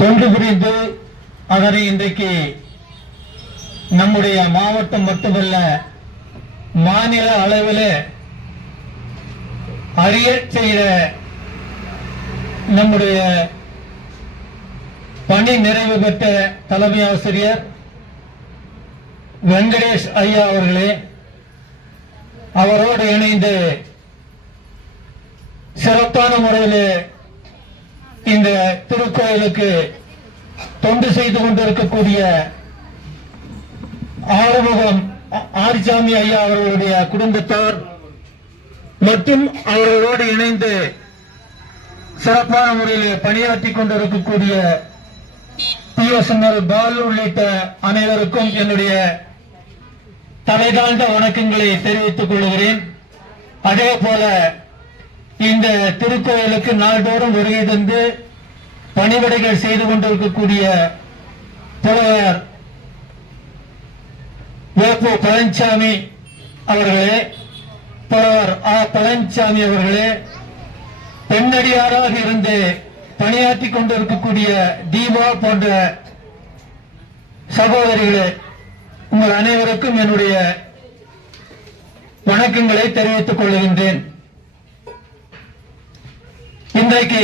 தொண்டு புரிந்து அதனை இன்றைக்கு நம்முடைய மாவட்டம் மட்டுமல்ல மாநில அளவில் அறிய செய்த நம்முடைய பணி நிறைவு பெற்ற தலைமை ஆசிரியர் வெங்கடேஷ் ஐயா அவர்களே, அவரோடு இணைந்து சிறப்பான முறையில் இந்த திருக்கோயிலுக்கு தொண்டு செய்து கொண்டிருக்கக்கூடிய ஆறுமுகம் ஆரிசாமி ஐயா அவர்களுடைய குடும்பத்தார் மற்றும் அவர்களோடு இணைந்து சிறப்பான முறையில் பணியாற்றிக் கொண்டிருக்கக்கூடிய பிஎஸ்என்எல் பால் உள்ளிட்ட அனைவருக்கும் என்னுடைய தலைதாழ்ந்த வணக்கங்களை தெரிவித்துக் கொள்கிறேன். அதே போல இந்த திருக்கோயிலுக்கு நாள்தோறும் வருகை தந்து பணிவிடைகள் செய்து கொண்டிருக்கக்கூடிய புலவர் வேப்போ பழனிசாமி அவர்களே, புலவர் பழனிசாமி அவர்களே, பெண்ணடியாராக இருந்து பணியாற்றிக் கொண்டிருக்கக்கூடிய தீபா போன்ற சகோதரிகளே, உங்கள் அனைவருக்கும் என்னுடைய வணக்கங்களை தெரிவித்துக் கொள்கின்றேன். இன்றைக்கு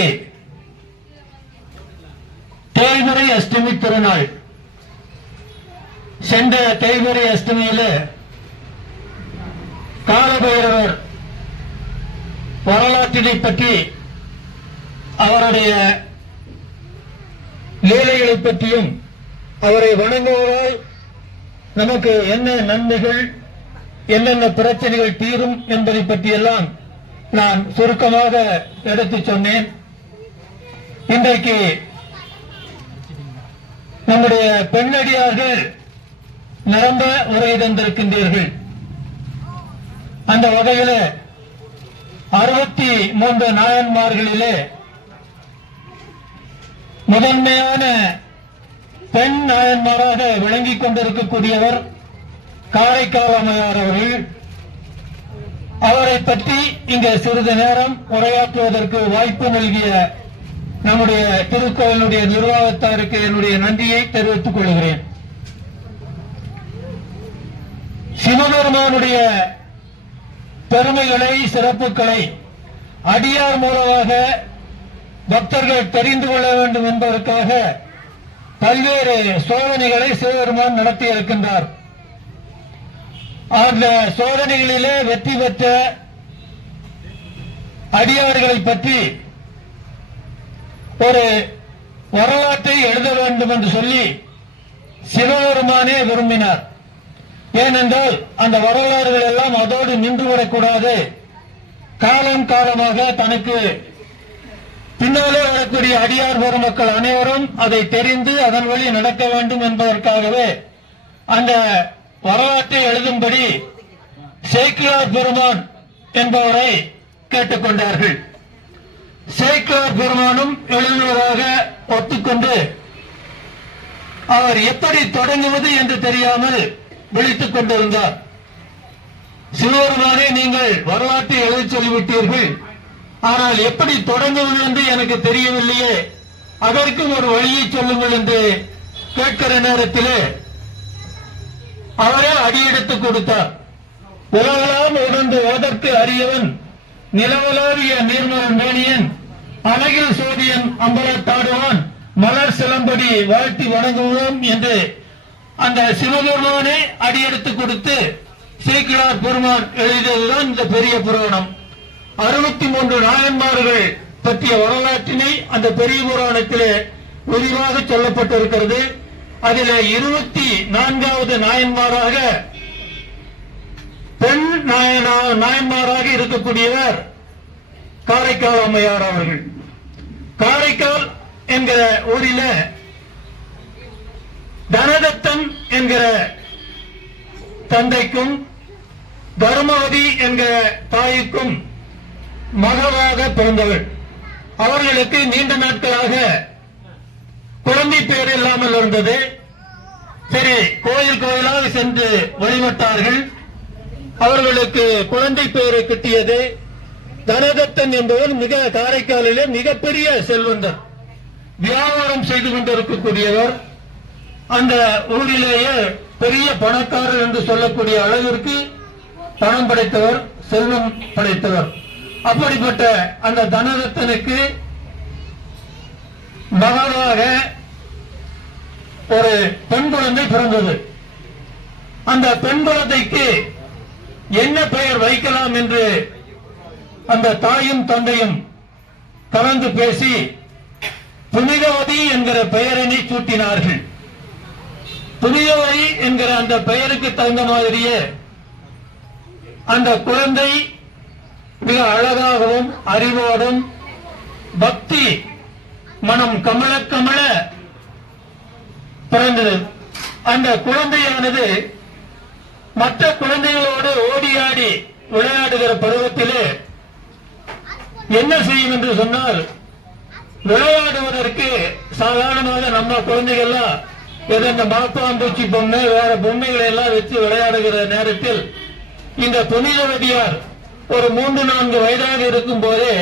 தேய்முறை அஷ்டமி திருநாள். சென்ற தேய்முறை அஷ்டமியில் காலபைரவர் வரலாற்றினை பற்றி அவருடைய லீலைகளை பற்றியும் அவரை வணங்குவதால் நமக்கு என்ன நன்மைகள் என்னென்ன பிரச்சனைகள் தீரும் என்பதை பற்றியெல்லாம் நான் சுருக்கமாக எடுத்து சொன்னேன். இன்றைக்கு நம்முடைய பெண்ணடியார்கள் நிரம்ப உரை தந்திருக்கின்றீர்கள். அந்த வகையில் 63 நாயன்மார்களிலே முதன்மையான பெண் நாயன்மாராக விளங்கிக் கொண்டிருக்கக்கூடியவர் காரைக்கால் அம்மையார் அவர்கள். அவரை பற்றி இங்கே சிறிது நேரம் உரையாற்றுவதற்கு வாய்ப்பு நல்கிய நம்முடைய திருக்கோயிலுடைய நிர்வாகத்தாருக்கு என்னுடைய நன்றியை தெரிவித்துக் கொள்கிறேன். சிவபெருமானுடைய பெருமைகளை சிறப்புகளை அடியார் மூலமாக பக்தர்கள் தெரிந்து கொள்ள வேண்டும் என்பதற்காக பல்வேறு சோதனைகளை சிவபெருமான் நடத்தி இருக்கின்றார். அந்த சோதனைகளிலே வெற்றி பெற்ற அடியார்களை பற்றி ஒரு வரலாற்றை எழுத வேண்டும் என்று சொல்லி சிவபெருமானே விரும்பினார். ஏனென்றால் அந்த வரலாறுகள் எல்லாம் அதோடு நின்றுவிடக்கூடாது. காலம் காலமாக தனக்கு பின்னாலே வரக்கூடிய அடியார் பெருமக்கள் அனைவரும் அதை தெரிந்து அதன் வழி நடக்க வேண்டும் என்பதற்காகவே அந்த வரலாற்றை எழுதும்படி சேக்கிழார் பெருமான் என்பவரை கேட்டுக்கொண்டார்கள். சேக்கிழார் பெருமானும் எழுதுவதாக ஒத்துக்கொண்டு அவர் எப்படி தொடங்குவது என்று தெரியாமல் விழித்துக் கொண்டிருந்தார். சிவபெருமானே, நீங்கள் வரலாற்றை எழுதி சொல்லிவிட்டீர்கள், ஆனால் எப்படி தொடங்குவது என்று எனக்கு தெரியவில்லையே, அதற்கும் ஒரு வழியை சொல்லுங்கள் என்று கேட்கிற நேரத்திலே அவரே அடியெடுத்து கொடுத்தார். உலகெல்லாம் உணர்ந்து ஓதற்கு அறியவன் நிலவலாவிய நீர்மலன் மேனியன் அழகில் சோதியன் அம்பலத்தாடுவான் மலர் சிலம்படி வாழ்த்தி வணங்குவோம் என்று அந்த சிவபெருமானே அடியெடுத்து கொடுத்து சேக்கிழார் பெருமான் எழுதியதுதான் இந்த பெரிய புராணம். 63 நாயன்மார்கள் பற்றிய வரலாற்றினை அந்த பெரிய புராணத்திலே விரிவாக சொல்லப்பட்டிருக்கிறது. அதில் 24வது நாயன்மாராக பெண் நாயன்மாராக இருக்கக்கூடியவர் காரைக்கால் அம்மையார் அவர்கள். காரைக்கால் என்கிற ஊரில் தனதத்தன் என்கிற தந்தைக்கும் தர்மவதி என்கிற தாய்க்கும் மகளாக பிறந்தவள். அவர்களுக்கு நீண்ட நாட்களாக குழந்தை பேர் இல்லாமல் இருந்தது. சரி, கோயில் கோயிலாக சென்று வழிபட்டார்கள். அவர்களுக்கு குழந்தை பேரு கிட்டியது. தனதத்தன் என்பவர் காரைக்காலிலே மிகப்பெரிய செல்வந்தர். வியாபாரம் செய்து கொண்டிருக்கக்கூடியவர். அந்த ஊரிலேயே பெரிய பணக்காரர் என்று சொல்லக்கூடிய அளவிற்கு பணம் படைத்தவர், செல்வம் படைத்தவர். அப்படிப்பட்ட அந்த தனரத்தனுக்கு மகளாக ஒரு பெண் குழந்தை பிறந்தது. அந்த பெண் குழந்தைக்கு என்ன பெயர் வைக்கலாம் என்று அந்த தாயும் தந்தையும் கலந்து பேசி புனிதவதி என்கிற பெயரினை சூட்டினார்கள். புனிதவதி என்கிற அந்த பெயருக்கு தகுந்த மாதிரியே அந்த குழந்தை மிக அழகாகவும் அறிவோடும் பக்தி மனம் கமல கமல பிறந்தது. அந்த குழந்தையானது மற்ற குழந்தைகளோடு ஓடியாடி விளையாடுகிற பருவத்திலே என்ன செய்யும் என்று சொன்னால், விளையாடுவதற்கு சாதாரணமாக நம்ம குழந்தைகள்லாம் ஏதோ இந்த மரப்பாம்பூச்சி பொம்மை வேற பொம்மைகளை எல்லாம் வச்சு விளையாடுகிற நேரத்தில் இந்த புனிதவதியார் ஒரு 3-4 வயதாக இருக்கும் போதே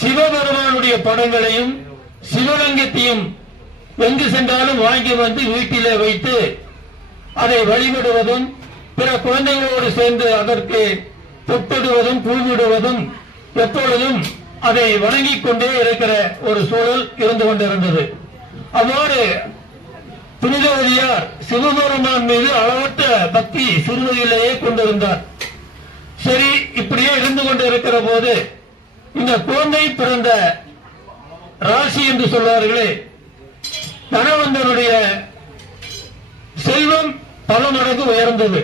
சிவபெருமானுடைய படங்களையும் சிவலிங்கத்தையும் எங்கு சென்றாலும் வாங்கி வந்து வீட்டிலே வைத்து அதை வழிபடுவதும் பிற குழந்தைகளோடு சேர்ந்து அதற்கு தொட்டிடுவதும் பூவிடுவதும் எப்பொழுதும் அதை வணங்கிக் கொண்டே இருக்கிற ஒரு சூழல் இருந்து கொண்டிருந்தது. அவ்வாறு புனிதவதியார் சிவபெருமான் மீது அளவற்ற பக்தி சிறுவதிலேயே கொண்டிருந்தார். சரி, இப்படியே இருந்து கொண்டிருக்கிற போது இந்த குழந்தை பிறந்த ராசி என்று சொல்வார்களே, தனவந்தனுடைய செல்வம் பல மடங்கு உயர்ந்தது.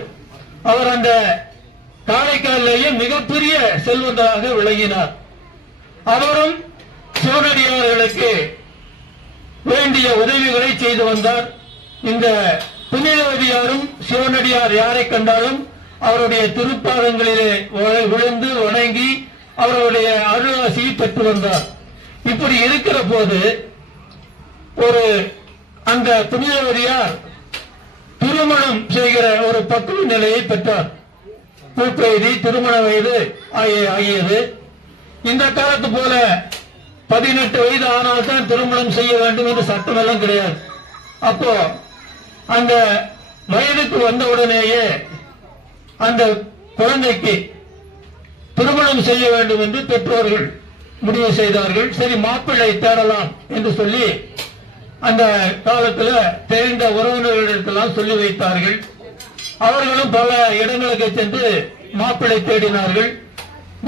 அவர் அந்த காரைக்காலிலேயே மிகப்பெரிய செல்வந்தராக விளங்கினார். அவரும் சிவனடியார்களுக்கு வேண்டிய உதவிகளை செய்து வந்தார். இந்த புனிதவதியாரும் சிவனடியார் யாரை கண்டாலும் அவருடைய திருப்பாதங்களிலே விழுந்து வணங்கி அவருடைய அருளாசியை பெற்று வந்தார். இப்படி இருக்கிற போது ஒரு அந்த புனிதவதியார் திருமணம் செய்கிற ஒரு பக்குவ நிலையை பெற்றார். பூப்பெய்தி திருமண வயது ஆகியது. இந்த காலத்து போல 18 வயது ஆனால்தான் திருமணம் செய்ய வேண்டும் என்று சட்டம் எல்லாம் கிடையாது. அப்போ அந்த வயதுக்கு வந்தவுடனேயே அந்த குழந்தைக்கு திருமணம் செய்ய வேண்டும் என்று பெற்றோர்கள் முடிவு செய்தார்கள். சரி, மாப்பிள்ளை தேடலாம் என்று சொல்லி அந்த காலத்தில் தெரிந்த உறவினர்களிடத்தெல்லாம் சொல்லி வைத்தார்கள். அவர்களும் பல இடங்களுக்கு சென்று மாப்பிள்ளை தேடினார்கள்.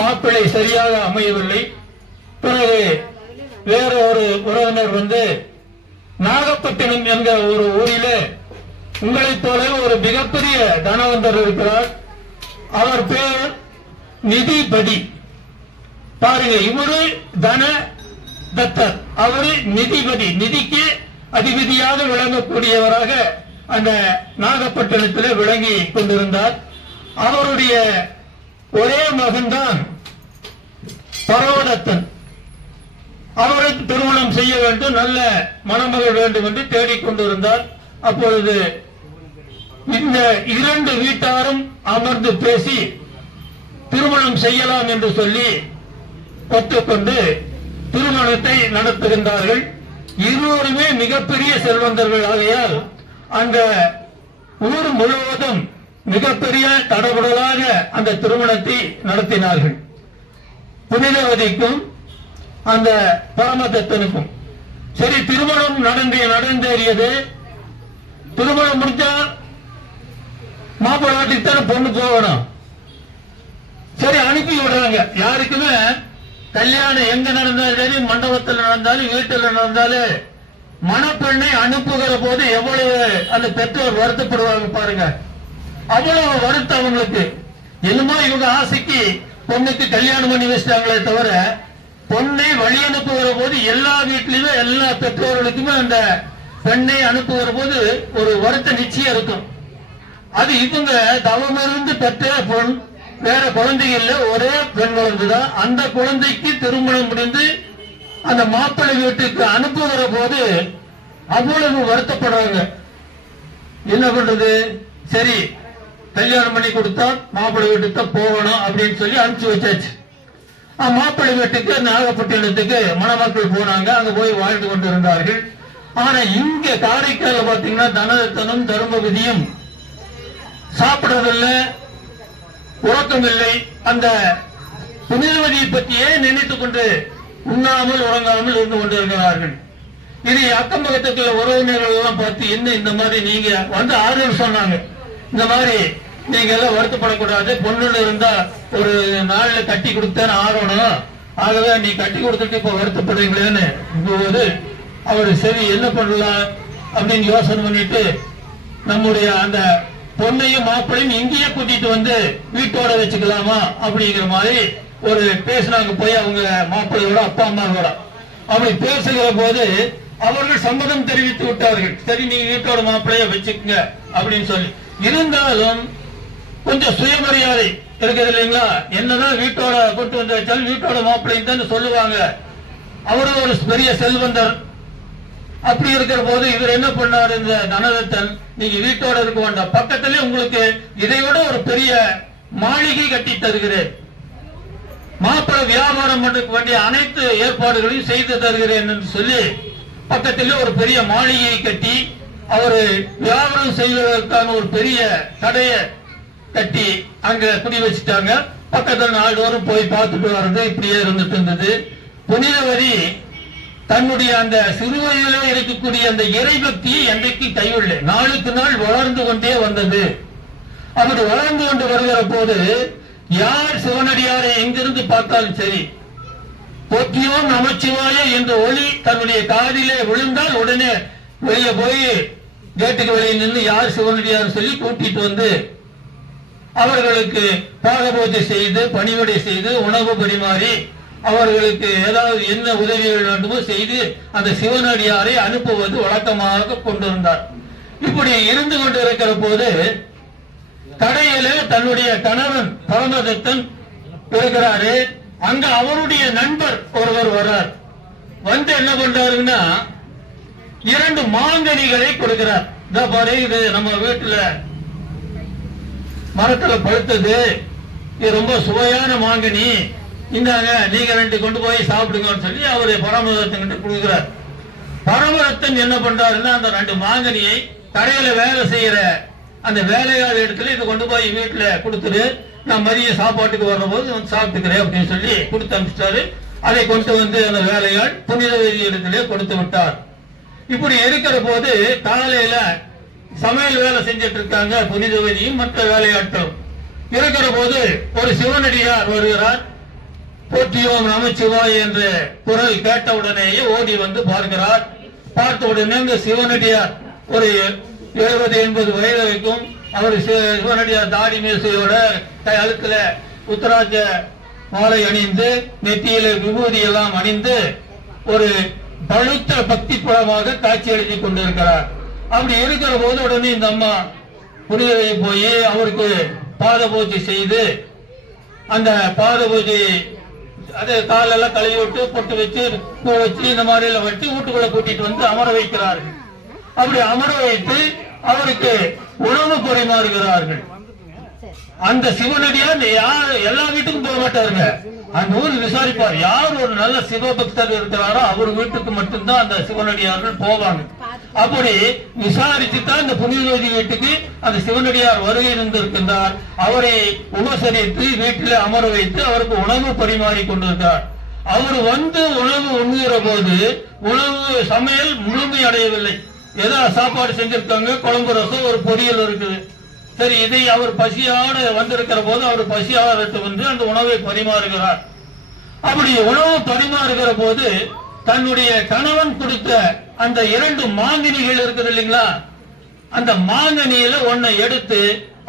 மாப்பிள்ளை சரியாக அமையவில்லை. பிறகு வேற ஒரு உறவினர் வந்து, நாகப்பட்டினம் என்ற ஒரு ஊரிலே உங்களைப் போல ஒரு மிகப்பெரிய தனவந்தர் இருக்கிறார், அவர் பேர் நிதிபதி. பாருங்க, இவரு தன தத்தர், அவரு நிதிபதி, நிதிக்கு அதிபதியாக விளங்கக்கூடியவராக அந்த நாகப்பட்டினத்தில் விளங்கி கொண்டிருந்தார். அவருடைய ஒரே மகன்தான் பரவதத்தன். அவருக்கு திருமணம் செய்ய வேண்டும், நல்ல மணமகள் வேண்டும் என்று தேடிக்கொண்டிருந்தார். அப்பொழுது இந்த 2 வீட்டாரும் அமர்ந்து பேசி திருமணம் செய்யலாம் என்று சொல்லி ஒத்துக்கொண்டு திருமணத்தை நடத்துகின்றார்கள். இருவருமே மிகப்பெரிய செல்வந்தர்கள் ஆகையால் அந்த ஊர் முழுவதும் மிகப்பெரிய தடபுடலாக அந்த திருமணத்தை நடத்தினார்கள். புனிதவதிக்கும் அந்த பரமதத்தனுக்கும். சரி, திருமணம் நடந்தேறியது. திருமணம் முடிஞ்சா மாப்பிள்ளை நாட்டுக்கு தானே பொண்ணு போகணும். சரி, அனுப்பி விடுறாங்க. யாருக்குமே கல்யாணம் எங்க நடந்தாலும் சரி, மண்டபத்தில் நடந்தாலும் வீட்டில் நடந்தாலும் மணப்பெண்ணை அனுப்புகிற போது எவ்வளவு அந்த பெற்றோர் வருத்தப்படுவாங்க பாருங்க. அவ்வளவு வருத்தம் அவங்களுக்கு. என்னமோ இவங்க ஆசைக்கு பொண்ணுக்கு கல்யாணம் பண்ணி வச்சிட்டாங்களே தவிர, பொண்ணை வழி அனுப்புகிற போது எல்லா வீட்லயுமே எல்லா பெற்றோர்களுக்குமே அந்த பெண்ணை அனுப்புகிற போது ஒரு வருத்த நிச்சயம் இருக்கும். அது இவங்க தவமிருந்து பெற்ற பொன், வேற குழந்தைகள்ல ஒரே பெண் குழந்தைதான். அந்த குழந்தைக்கு திருமணம் முடிந்து அந்த மாப்பிள்ளை வீட்டுக்கு அனுப்புகிற போது அவ்வளவு வருத்தப்படுறாங்க. என்ன பண்றது? சரி, கல்யாணம் பண்ணி கொடுத்தா மாப்பிள்ளை வீட்டுக்கு தான் போகணும் அப்படின்னு சொல்லி அனுப்பிச்சு வச்சாச்சு. மாப்பிள்ளை வீட்டுக்கு நாகப்பட்டினத்துக்கு மணமக்கள் போனாங்க. அங்க போய் வாழ்ந்து கொண்டிருந்தார்கள். ஆனா இங்க காரைக்கால பாத்தீங்கன்னா தனதத்தனும் தர்மபதியும் சாப்பிடவில்லை, உறக்கம் இல்லை. அந்த புனிதவதியை பற்றியே நினைத்துக் கொண்டு உண்ணாமல் உறங்காமல் இருந்து கொண்டிருக்கிறார்கள். இது அக்கம் பக்கத்துக்குள்ள உறவினர்கள் எல்லாம் பார்த்து என்ன இந்த மாதிரி நீங்க வந்து ஆறுதல் சொன்னாங்க. இந்த மாதிரி நீங்க எல்லாம் வருத்தப்படக்கூடாது, பொண்ணுல இருந்தா ஒரு நாள்ல கட்டி கொடுத்தேன்னு ஆகணும், ஆகவே நீ கட்டி கொடுத்துட்டு இப்ப வருத்தப்படுறீங்களேன்னு போது அவரு சரி என்ன பண்ணலாம் அப்படின்னு யோசனை பண்ணிட்டு நம்முடைய அந்த பொண்ணையும் மாப்பிளையும் இங்கேயே கூட்டிட்டு வந்து வீட்டோட வச்சுக்கலாமா அப்படிங்கிற மாதிரி ஒரு பேசினாங்க. போய் அவங்க மாப்பிள்ளையோட அப்பா அம்மாவோட அப்படி பேசுகிற போது அவர்கள் சம்மதம் தெரிவித்து விட்டார்கள். சரி நீங்க வீட்டோட மாப்பிள்ளைய வச்சுக்கங்க அப்படின்னு சொல்லி. இருந்தாலும் கொஞ்சம் சுயமரியாதை இருக்குது இல்லைங்களா? என்னதான் வீட்டோட கொண்டு வந்து வச்சாலும் வீட்டோட மாப்பிள்ளைன்னு தான் சொல்லுவாங்க. அவரும் ஒரு பெரிய செல்வந்தர். அப்படி இருக்கிற போது இவர் என்ன பண்ணாரு, இந்த தனதத்தன், நீங்க வீட்டோட இருக்க வேண்டாம், பக்கத்திலே உங்களுக்கு இதைவிட ஒரு பெரிய மாளிகை கட்டி தருகிறேன், மாப்பிள்ளை வியாபாரம் பண்றதுக்கு வேண்டிய அனைத்து ஏற்பாடுகளையும் செய்து தருகிறேன் என்று சொல்லி பக்கத்திலே ஒரு பெரிய மாளிகையை கட்டி அவரு வியாபாரம் செய்வதற்கான ஒரு பெரிய கடையை கட்டி அங்க குடி வச்சுட்டாங்க. பக்கத்தில் நாள்தோறும் போய் பார்த்துட்டு வர்றது இப்படியே இருந்துட்டு இருந்தது. புனிதவதி தன்னுடைய அந்த சிறுவயதிலே இருக்கக்கூடிய அந்த இறைபக்தியை என்றைக்கு கைவிடல, நாளுக்கு நாள் வளர்ந்து கொண்டே வந்தது. அப்படி வளர்ந்து கொண்டு வருகிற போது யார் சிவனடியாரை எங்கிருந்து பார்த்தாலும் சரி, போற்றியோம் நமச்சிவாய என்ற ஒளி தன்னுடைய காதிலே விழுந்தால் உடனே வெளியே போய் கேட்டுக்கு வெளியே நின்று யார் சிவனடியார் சொல்லி கூட்டிட்டு வந்து அவர்களுக்கு பாத பூஜை செய்து பணிவிடை செய்து உணவு பரிமாறி அவர்களுக்கு ஏதாவது என்ன உதவிகள் வேண்டுமோ செய்து அந்த சிவனடியாரை அனுப்புவது வழக்கமாக கொண்டிருந்தார். இப்படி இருந்து கொண்டிருக்கிற போது கடையில தன்னுடைய கணவன் பரமதத்தன் இருக்கிறாரு. அங்க அவருடைய நண்பர் ஒருவர் வர்றார். வந்து என்ன பண்றாருன்னா 2 மாங்கனிகளை கொடுக்கிறார். இதோ பாரு, இது நம்ம வீட்டுல மரத்துல பழுத்தது, இது ரொம்ப சுவையான மாங்கனி, இந்தாங்க நீங்க 2 கொண்டு போய் சாப்பிடுங்கன்னு சொல்லி அவரு பரமதத்தன் கிட்ட கொடுக்கிறார். பரமதத்தன் என்ன பண்றாருன்னா அந்த 2 மாங்கனியை கடையில வேலை செய்யற அந்த வேலையாளர் இடத்துல இதை கொண்டு போய் வீட்டுல கொடுத்துரு, நான் மதிய சாப்பாட்டுக்கு வர்ற போது வந்து சாப்பிட்டுக்கிறேன் அப்படின்னு சொல்லி கொடுத்து அனுப்பிச்சிட்டாரு. அதை கொண்டு வந்து அந்த வேலையாள் புனிதவதி இடத்திலே கொடுத்து விட்டார். இப்படி இருக்கிற போது காலையில சமையல் வேலை செஞ்சிட்டு இருக்காங்க புனிதவதியும் மற்ற வேலையாட்களும். இருக்கிற போது ஒரு சிவனடியார் வருகிறார். போற்றியோம் நமச்சிவாய் என்ற குரல் கேட்டவுடனேயே ஓடி வந்து பார்க்கிறார். பார்த்த உடனே இந்த சிவனடியார் ஒரு 70-80 வயது வரைக்கும் அவர் சிவனடியார் தாடி மீசையோட கழுத்துல உத்தராட்ச மாலை அணிந்து நெத்தியில விபூதி எல்லாம் அணிந்து ஒரு பழுத்த பக்தி புலமாக காட்சி அளித்து கொண்டிருக்கிறார். அப்படி இருக்கிற போது உடனே இந்த அம்மா புனிதரை போய் அவருக்கு பாத பூஜை செய்து அந்த பாத பூஜை அதை காலெல்லாம் கழுவி விட்டு பொட்டு வச்சு பூ வச்சு இந்த மாதிரி எல்லாம் வச்சு வீட்டுக்குள்ள கூட்டிட்டு வந்து அமர வைக்கிறார்கள். அப்படி அமர வைத்து அவருக்கு உணவு பரிமாறுகிறார்கள். அந்த சிவனடியார் யார் எல்லா வீட்டுக்கும் போக மாட்டாருங்க. அந்த ஊர் விசாரிப்பார், யார் ஒரு நல்ல சிவபக்தர் இருக்கிறாரோ அவர் வீட்டுக்கு மட்டும்தான் அந்த சிவனடியார்கள் போவாங்க. அப்படி விசாரிச்சுதான் இந்த புனிதவதி வீட்டுக்கு அந்த சிவனடியார் வருகை இருந்திருக்கின்றார். அவரை உபசரித்து வீட்டில் அமர வைத்து அவருக்கு உணவு பரிமாறி கொண்டிருக்கிறார். அவர் வந்து உணவு உண்ணுகிற போது உணவு சமையல் முழுமை அடையவில்லை. ஏதோ சாப்பாடு செஞ்சிருக்காங்க, குழம்பு ரசம் ஒரு பொரியல் இருக்குது. சரி, இதை அவர் பசியோடு வந்திருக்கிற போது அவர் பசியாரத்து வந்து அந்த உணவை பரிமாறுகிறார். அப்படி உணவு பரிமாறுகிற போது தன்னுடைய கணவன் கொடுத்த அந்த 2 மாங்கனிகள் இருக்குது இல்லைங்களா, அந்த மாங்கனியில ஒன்னை எடுத்து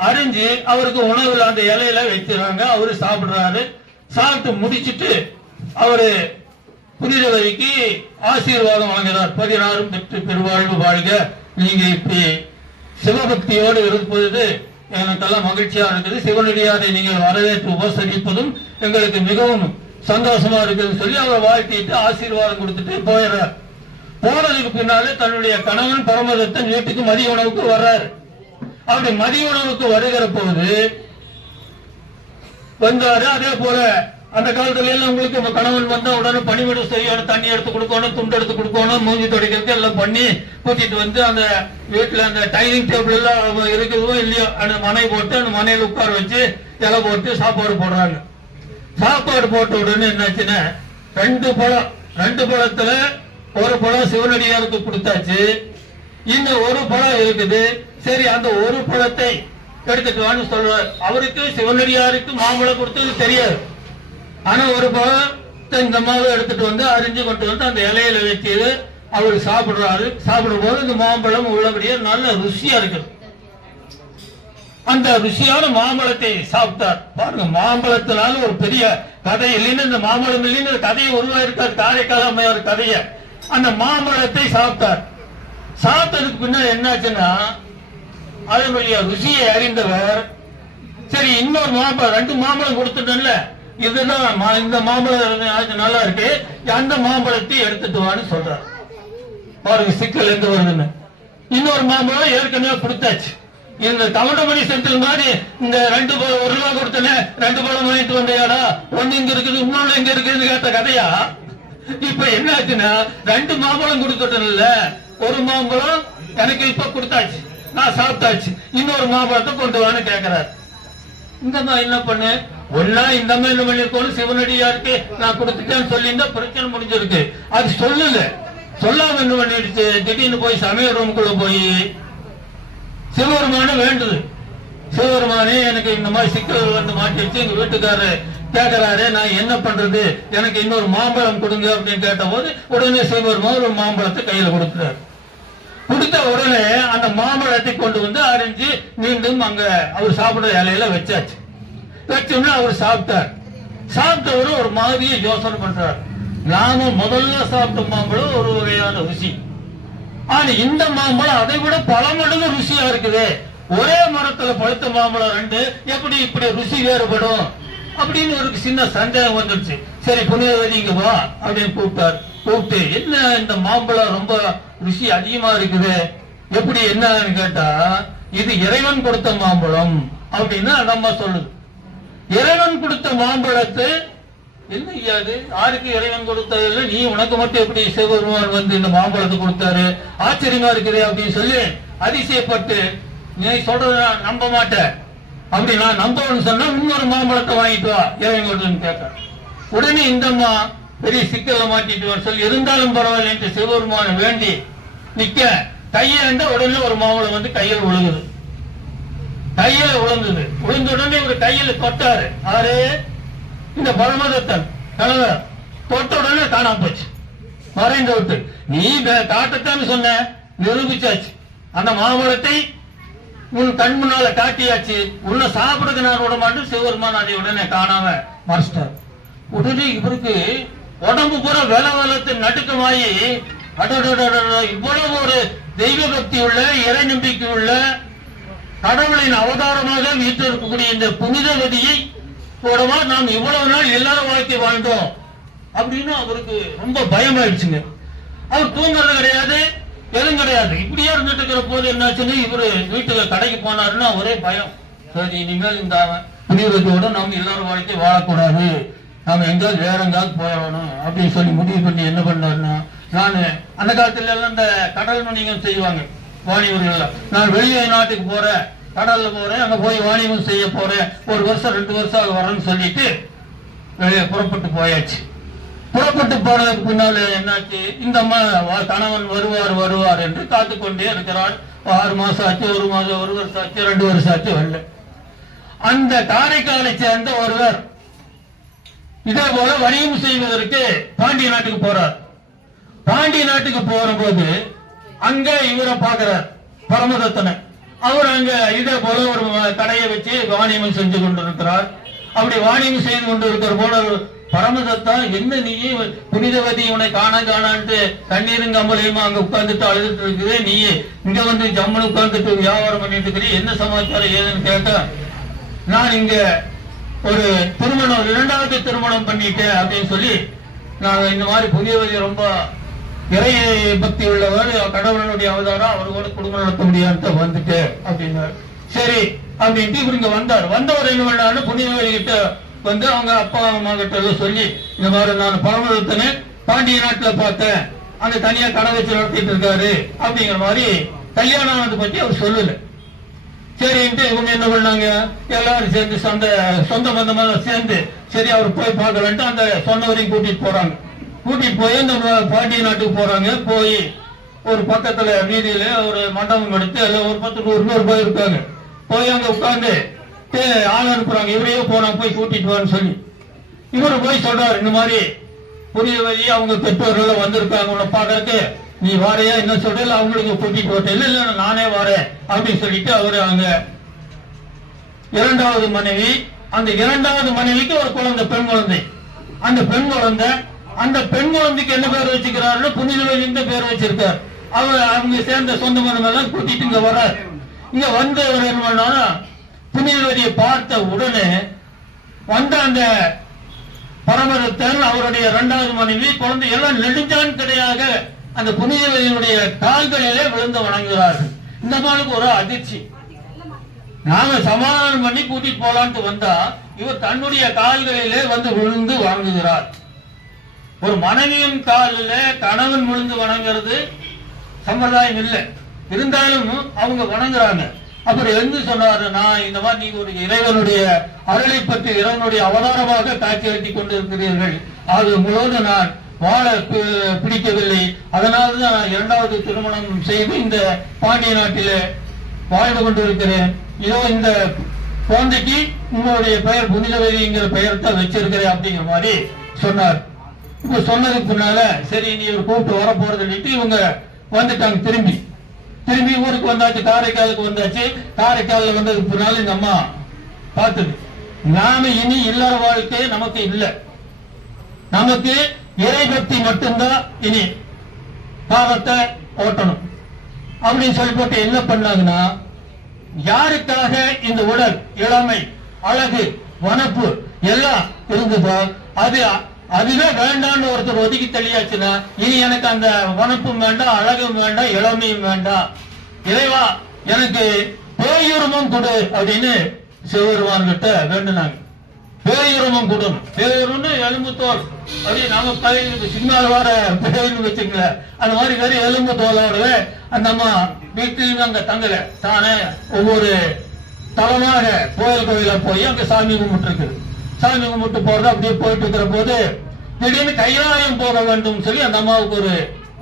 அரிஞ்சு அவருக்கு உணவுல அந்த இலையில வைக்கிறாங்க. அவரு சாப்பிடுறாரு. சாப்பிட்டு முடிச்சிட்டு அவரு புனிதவதிக்கு ஆசீர்வாதம் வழங்குகிறார். 16 பெற்று பெருவாழ்வு வாழ்க, நீங்க இப்படி சிவபக்தியோடு இருப்பது எனக்கெல்லாம் மகிழ்ச்சியா இருக்குது. சிவனடியாரை நீங்கள் வரவேற்று உபசரிப்பதும் எங்களுக்கு மிகவும் சந்தோஷமா இருக்குதுன்னு சொல்லி அவர் வாழ்த்திட்டு ஆசீர்வாதம் கொடுத்துட்டு போயிடுறார். போனதுக்கு பின்னாலே தன்னுடைய கணவன் பரமதத்தன் வீட்டுக்கு மதிய உணவுக்கு வர்றாரு. அப்படி மதிய உணவுக்கு வருகிற போது வந்தாரு. அதே போல அந்த காலத்துல எல்லாம் உங்களுக்கு உங்க கணவன் வந்தா உடனே பணிவிட செய்யணும், தண்ணி எடுத்து கொடுக்கணும், துண்டு எடுத்து கொடுக்கணும், மூஞ்சி துடைக்கிறதுக்கு எல்லாம் பண்ணி கூட்டிட்டு வந்து அந்த வீட்டுல அந்த டைனிங் டேபிள் எல்லாம் இருக்குதோ இல்லையோ அந்த மனை போட்டு அந்த மனையில உட்கார வச்சு இலை போட்டு சாப்பாடு போடுறாங்க. சாப்பாடு போட்ட உடனே என்னாச்சுன்னா ரெண்டு பழத்துல ஒரு பழம் சிவனடியாருக்கு கொடுத்தாச்சு, இன்னும் ஒரு பழம் இருக்குது. சரி, அந்த ஒரு பழத்தை எடுத்துட்டு வான்னு சொல்றாரு. அவருக்கு சிவனடியாருக்கு மாம்பழம் கொடுத்தது தெரியாது. ஆனா ஒரு பழத்தை இந்த மாதிரி எடுத்துட்டு வந்து அரிஞ்சு கொண்டு வந்து அந்த இலையில வச்சு அவர் சாப்பிடுறாரு. சாப்பிடும் போது இந்த மாம்பழம் உள்ளபடியே நல்ல ருசியா இருக்குது. அந்த ருசியான மாம்பழத்தை சாப்பிட்டார். பாருங்க, மாம்பழத்தினால ஒரு பெரிய கதை இல்லைன்னு, இந்த மாம்பழம் இல்லைன்னு கதையை உருவாயிருக்காரு காரைக்கால் அம்மையார் கதைய. அந்த மாம்பழத்தை சாப்பிட்டார். சாப்பிட்டதுக்கு பின்னாடி என்னாச்சுன்னா அதனுடைய ருசியை அறிந்தவர், சரி இன்னொரு மாம்பழம் 2 மாம்பழம் கொடுத்துட்டேன்ல, இதுதான் இந்த மாம்பழம் நல்லா இருக்கு, அந்த மாம்பழத்தை எடுத்துட்டு வான்னு சொல்றார். பாருங்க சிக்கல் எங்க வருதுன்னு. இன்னொரு மாம்பழம் ஏற்கனவே கொடுத்தாச்சு. இந்த தவண்டமணி சென்டர் மாதிரி இந்த 2 1 ரூபா கொடுத்தனே 2 பழம் வாங்கிட்டு வந்தையாடா, ஒன்னு இங்க இருக்குது இன்னொன்னு எங்க இருக்குன்னு கேட்ட கதையா. இப்ப என்ன ஆச்சுன்னா 2 மாம்பழம் கொடுத்துட்டேன்ல, ஒரு மாம்பழம் எனக்கு இப்ப கொடுத்தாச்சு, நான் சாப்பிட்டாச்சு, இன்னொரு மாம்பழத்தை கொண்டு வான்னு கேட்கிறார். இந்த மாதிரி என்ன பண்ணு, ஒன்னா இந்த மாதிரி என்ன பண்ணிருக்கோம், சிவனடியாருக்கு நான் கொடுத்துட்டேன்னு சொல்லி இந்த பிரச்சனை முடிஞ்சிருக்கு. அது சொல்லல, சொல்லாம என்ன பண்ணிடுச்சு, திடீர்னு போய் சமையல் ரூமுக்குள்ள போய் சிவபெருமான வேண்டுது. சிவபெருமானே எனக்கு இந்த மாதிரி சிக்கல் வந்து மாட்டிடுச்சு, எங்க வீட்டுக்காரரு கேட்கிறாரு, நான் என்ன பண்றது, எனக்கு இன்னொரு மாம்பழம் கொடுங்க அப்படின்னு கேட்ட போது உடனே சிவபெருமான் ஒரு மாம்பழத்தை கையில கொடுக்கிறார். கொடுத்த உடனே அந்த மாம்பழத்தை கொண்டு வந்து அரைஞ்சு மீண்டும் அங்க அவர் சாப்பிடுற இலையில வச்சாச்சு. வச்சோம்னா அவர் சாப்பிட்டார். சாப்பிட்டவரும் ஒரு மாதிரியே யோசனை பண்றார், நாம முதல்ல சாப்பிட்ட மாம்பழம் ஒரு வகையான ருசி, ஆனா இந்த மாம்பழம் அதை விட பல மடங்கு ருசியா இருக்குது, ஒரே மரத்துல பழுத்த மாம்பழம் 2 எப்படி இப்படி ருசி வேறுபடும் அப்படின்னு ஒரு சின்ன சந்தேகம் வந்துருச்சு. சரி புனிதவதி இங்க வா அப்படின்னு கூப்பிட்டார். கூப்பிட்டு என்ன இந்த மாம்பழம் ரொம்ப ருசி அதிகமா இருக்குது, எப்படி என்னன்னு கேட்டா, இது இறைவன் கொடுத்த மாம்பழம் அப்படின்னு அந்த அம்மா சொல்லுது. இறைவன் கொடுத்த மாம்பழத்தை என்ன ஐயாது, யாருக்கு இறைவன் கொடுத்ததில்லை, நீ உனக்கு மட்டும் எப்படி சிவபெருமான் வந்து இந்த மாம்பழத்தை கொடுத்தாரு, ஆச்சரியமா இருக்குது அப்படின்னு சொல்லி அதிசயப்பட்டு, நீ சொல்றத நான் நம்ப மாட்டேன், அப்படி நான் நம்பணும்னு சொன்னா இன்னொரு மாம்பழத்தை வாங்கிட்டு வா இறைவன் கொடுத்துன்னு கேட்க. உடனே இந்த அம்மா பெரிய சிக்கலை மாட்டிட்டு வர சொல்லி, இருந்தாலும் பரவாயில்ல சிவபெருமான வேண்டி நிக்க கையில உடனே ஒரு மாம்பழம் வந்து கையில விழுகுது. கையில விழுந்தது. விழுந்த உடனே ஒரு கையில தொட்டாரு. ஆறு இந்த பரமதத்தன் கணவர். தொட்ட உடனே காணாம போச்சு, மறைந்து விட்டு. நீ காட்டத்தான் சொன்ன, நிரூபிச்சாச்சு. அந்த மாம்பழத்தை உன் கண் முன்னால காட்டியாச்சு, உன்னை சாப்பிடுறது நான் விட மாட்டேன். சிவபெருமான் அதை உடனே காணாம மறைச்சிட்டார். உடனே இவருக்கு உடம்பு பூரா வெலத்து நடுக்கமாயி, இவ்வளவு ஒரு தெய்வ பக்தி உள்ள இறை நம்பிக்கை உள்ள கடவுளின் அவதாரமாக வீட்டிருக்கக்கூடிய இந்த புனிதவதியை கூடவா நாம் இவ்வளவு நாள் எல்லாரும் வாழ்க்கை வாழ்ந்தோம் அப்படின்னு அவருக்கு ரொம்ப பயம் ஆயிடுச்சுங்க. அவர் தூங்குறது கிடையாது, எதுவும் கிடையாது, இப்படியே இருந்துட்டு இருக்கிற போது என்னாச்சுன்னு இவரு வீட்டுக்கு கடைக்கு போனாருன்னா ஒரே பயம். சரி இனிமேல் இந்த புனிதவதியோட நாம் எல்லாரும் வாழ்க்கை வாழக்கூடாது, நாம எங்காவது வேற எங்காவது போயிடணும் அப்படின்னு சொல்லி முடிவு பண்ணி என்ன பண்ணாருன்னா, நான் அந்த காலத்துல எல்லாம் இந்த கடல் வணிகம் செய்வாங்க வாணிபர்கள், நான் வெளியே நாட்டுக்கு போறேன், கடல்ல போறேன், அங்க போய் வாணிபம் செய்ய போறேன், 1 வருஷம் 2 வருஷம் வரேன்னு சொல்லிட்டு வெளியே புறப்பட்டு போயாச்சு. புறப்பட்டு போனதுக்கு பின்னால என்னாச்சு, இந்த அம்மா கணவன் வருவார் என்று காத்து கொண்டே இருக்கிறாள். 6 மாசம் ஆச்சு, 1 மாசம், 1 வருஷம் ஆச்சு, 2 வருஷம் ஆச்சு, வரல. அந்த காரைக்காலை சேர்ந்த ஒருவர் இதே போல வணிகம் செய்வதற்கு பாண்டிய நாட்டுக்கு போறார். பாண்டிய நாட்டுக்கு போற போது அங்க இவரை பாக்குறார் பரமதத்தனை. அவர் அங்க இதே போல ஒரு கடையை வச்சு வாணியம் செஞ்சு கொண்டிருக்கிறார். அப்படி வாணியம் செய்து கொண்டிருக்கிற போல பரமதத்தா, என்ன நீ புனிதவதி உன்னை காணான்ட்டு கண்ணீரும் கம்பளையுமா அங்க உட்கார்ந்துட்டு அழுதுட்டு இருக்குது, நீ இங்க வந்து ஜம்முன்னு உட்கார்ந்துட்டு வியாபாரம் பண்ணிட்டு இருக்கிறீ, என்ன சமாச்சாரம் ஏதுன்னு கேட்க, நான் இங்க ஒரு திருமணம் 2வது திருமணம் பண்ணிட்டேன் அப்படின்னு சொல்லி, நான் இந்த மாதிரி புனிதவதி ரொம்ப இறை பக்தி உள்ளவர், கடவுளுடைய அவதாரம், அவரோட குடும்பம் நடத்த முடியாது வந்துட்டு அப்படின்னாரு. சரி அப்படின்ட்டு இவர் இங்க வந்தார். வந்தவர் என்ன பண்ணாரு, புனிதவதி கிட்ட வந்து அவங்க அப்பா அம்மா கிட்ட சொல்லி இந்த மாதிரி நான் பரமதத்தனை பாண்டிய நாட்டுல பார்த்தேன், அங்க தனியா கடை வச்சு நடத்திட்டு இருக்காரு அப்படிங்கிற மாதிரி கல்யாணம் ஆனது பத்தி அவர் சொல்லல. சரின்ட்டு இவங்க என்ன பண்ணாங்க, எல்லாரும் சேர்ந்து சொந்த பந்தமாக சேர்ந்து சரி அவர் போய் பார்க்கலன்ட்டு அந்த சொன்னவரையும் கூட்டிட்டு போறாங்க. கூட்டிட்டு போய் அந்த பாண்டிய நாட்டுக்கு போறாங்க. போய் ஒரு பக்கத்துல வீதியில ஒரு மண்டபம் எடுத்து அதுல ஒரு 10-100 பேர் இருக்காங்க. போய் அங்க உட்கார்ந்து ஆள் அனுப்புறாங்க, இவரையே போனா போய் கூட்டிட்டு வான்னு சொல்லி. இவரு போய் சொல்றாரு, இந்த மாதிரி புரிய வழி அவங்க பெற்றோர்கள் வந்திருக்காங்க உன்னை பாக்குறதுக்கு, நீ வாரையா என்ன சொல்ற, அவங்களுக்கு கூட்டிட்டு வரேன். இல்ல இல்ல நானே வரேன் அப்படின்னு சொல்லிட்டு அவரு அங்க இரண்டாவது மனைவி, அந்த இரண்டாவது மனைவிக்கு ஒரு குழந்தை, பெண் குழந்தை. அந்த பெண் குழந்தைக்கு என்ன பேர் வச்சுக்கிறாருன்னு புனிதவழி இந்த பேர் வச்சிருக்காரு. அவங்க சேர்ந்த சொந்த மனம் எல்லாம் கூட்டிட்டு இங்க வர, இங்க வந்து அவர் என்ன பண்ணா புனிதவதியை பார்த்த உடனே வந்த அந்த பரமதத்தன் அவருடைய இரண்டாவது மனைவி குழந்தை எல்லாம் நெடுஞ்சான் கிடையாக அந்த புனிதவதியினுடைய கால்களிலே விழுந்து வணங்குகிறார்கள். இந்த மாதிரி ஒரு அதிர்ச்சி. நாங்க சமாதானம் பண்ணி கூட்டிட்டு போலான்ட்டு வந்தா இவர் தன்னுடைய கால்களிலே வந்து விழுந்து வணங்குகிறார். ஒரு மனைவியின் காலில் கணவன் விழுந்து வணங்குறது சம்பிரதாயம் இல்லை, இருந்தாலும் அவங்க வணங்குறாங்க. அப்புறம் எந்த சொன்னாரு, நான் இந்த மாதிரி நீங்க ஒரு இறைவனுடைய அருளை பற்றி இறைவனுடைய அவதாரமாக காட்சியளித்து கொண்டிருக்கிறீர்கள், அது உங்களோடு நான் வாழ பிடிக்கவில்லை, அதனால்தான் நான் இரண்டாவது திருமணம் செய்து இந்த பாண்டிய நாட்டிலே வாழ்ந்து கொண்டிருக்கிறேன். இதோ இந்த குழந்தைக்கு உங்களுடைய பெயர் புனிதவதிங்கிற பெயர் தான் வச்சிருக்கிறேன் அப்படிங்கிற மாதிரி சொன்னார். இப்ப சொன்னதுக்கு பின்னால சரி நீ இவர் கூப்பிட்டு வர போறது இவங்க வந்துட்டாங்க. திரும்பி ஊருக்கு வந்தாச்சு, காரைக்காலுக்கு வந்தாச்சு. காரைக்காலில் வந்ததுக்கு பின்னால இந்த அம்மா பார்த்தது, நாம இனி இல்லற வாழ்க்கை நமக்கு இல்லை, நமக்கு இறைபக்தி மட்டும்தான் இனி காலத்தை ஓட்டணும் அப்படின்னு சொல்லி போட்டு என்ன பண்ணாங்கன்னா, யாருக்காக இந்த உடல் இளமை அழகு வனப்பு எல்லாம் இருந்ததோ அதுவே வேண்டாம்னு ஒருத்தர் ஒதுக்கி தெளியாச்சுன்னா இனி எனக்கு அந்த வனப்பும் வேண்டாம், அழகும் வேண்டாம், இளமையும் வேண்டாம், இறைவா எனக்கு பேயுரிமம் கொடு அப்படின்னு சிவபெருமான்கிட்ட வேண்டுனாங்க. பேயுரிமம் கொடும், பேருன்னு எலும்பு தோல் அப்படி நாம சினிமாவில் வர பேருன்னு வச்சுக்கல, அந்த மாதிரி வெறும் எலும்பு தோலோடவே அந்த அம்மா வீட்டிலும் அங்க தங்கல, தானே ஒவ்வொரு தலமாக கோயிலா போய் அங்க சாமி கும்பிட்டு இருக்குது. சாமி கும்பிட்டு போறது அப்படியே போயிட்டு இருக்கிற போது திடீர்னு கைலாயம் போக வேண்டும் சொல்லி அந்த அம்மாவுக்கு ஒரு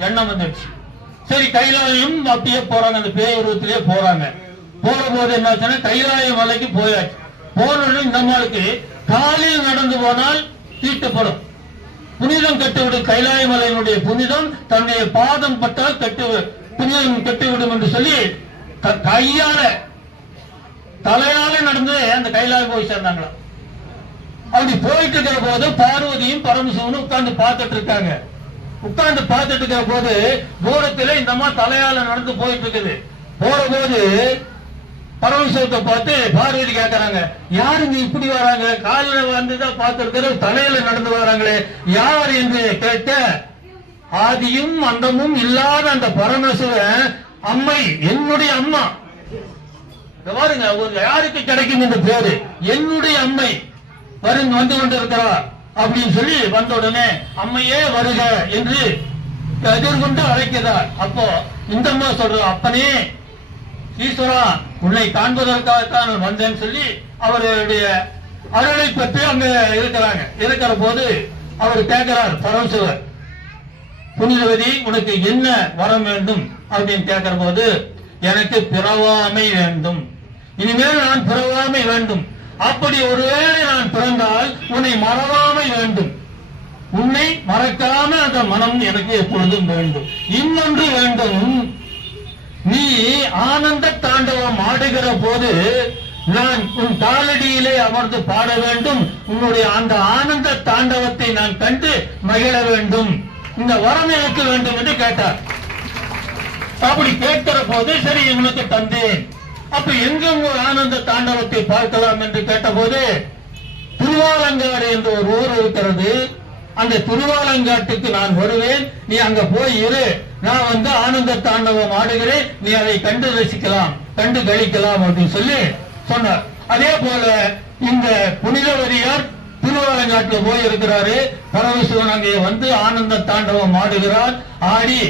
எண்ணம் வந்துடுச்சு. சரி கைலாயம் அப்படியே போறாங்க, அந்த பேயுருவத்திலே போறாங்க. போற போது என்ன கைலாய மலைக்கு போயாச்சு. போன இந்த அம்மாவுக்கு காலில் நடந்து போனால் தீட்டுப்படும், புனிதம் கட்டுவிடும், கைலாய மலையினுடைய புனிதம் தன்னுடைய பாதம் பட்டால் புனிதம் கட்டுவிடும் என்று சொல்லி கையால தலையால நடந்து அந்த கைலாயம் போய் சேர்ந்தாங்களாம். அப்படி போயிட்டு இருக்கிற போது பார்வதியும் பரமசிவனும் உட்கார்ந்து பார்த்துட்டு இருக்காங்க. உட்கார்ந்து பார்த்துட்டு இருக்கிற போது தூரத்துல இந்த அம்மா தலையால நடந்து போயிட்டு இருக்குது. போற போது பரமசிவத்தை பார்த்து பார்வதி கேட்கறாங்க, யாருங்க இப்படி வராங்க, காலில் வந்துதான் பார்த்திருக்கிற தலையில நடந்து வராங்களே யார் என்று கேட்க, ஆதியும் அந்தமும் இல்லாத அந்த பரமசிவன் அம்மை, என்னுடைய அம்மா பாருங்க, ஒரு யாருக்கு கிடைக்கும் இந்த பேரு, என்னுடைய அம்மை வந்து கொண்டிருக்கிறார் அப்படின்னு சொல்லி வந்த உடனே அம்மையே வருக என்று எதிர்கொண்டு அழைக்கிறார். அப்போ இந்த அம்மா சொல்ற, அப்பனே ஈஸ்வரா உன்னை காண்பதற்காகத்தான் நான் வந்தேன்னு சொல்லி அவருடைய அருளை பற்றி அங்க இருக்கிறாங்க. இருக்கிற போது அவர் கேட்கிறார், பரமசிவர் புனிதவதி உனக்கு என்ன வரம் வேண்டும் அப்படின்னு கேட்கிற போது, எனக்கு பிறவாமை வேண்டும், இனிமேல் நான் பிறவாமை வேண்டும், அப்படி ஒருவேளை நான் பிறந்தால் உன்னை மறவாமை வேண்டும், உன்னை மறக்காம அந்த மனம் எனக்கு எப்பொழுதும் வேண்டும், இன்னொன்று வேண்டும், நீ ஆனந்த தாண்டவம் ஆடுகிற போது நான் உன் காலடியிலே அமர்ந்து பாட வேண்டும், உன்னுடைய அந்த ஆனந்த தாண்டவத்தை நான் கண்டு மகிழ வேண்டும், இந்த வரம் எனக்கு வேண்டும் என்று கேட்டார். அப்படி கேட்கிற போது சரி இவனுக்கு தந்தேன். அப்ப எங்க ஆனந்த தாண்டவத்தை பார்க்கலாம் என்று கேட்டபோது, திருவாலங்காடு என்ற ஒரு ஊர் இருக்கிறது, அந்த திருவாலங்காட்டுக்கு நான் வருவேன், நீ அங்க போய் இரு, நான் ஆனந்த தாண்டவம் ஆடுகிறேன், நீ அதை கண்டு ரசிக்கலாம், கண்டு கழிக்கலாம் அப்படின்னு சொல்லி சொன்னார். அதே போல இந்த புனிதவதியார் திருவாலங்காட்டில் போய் இருக்கிறாரு. பரமசிவன் அங்கே வந்து ஆனந்த தாண்டவம் ஆடுகிறார். ஆடி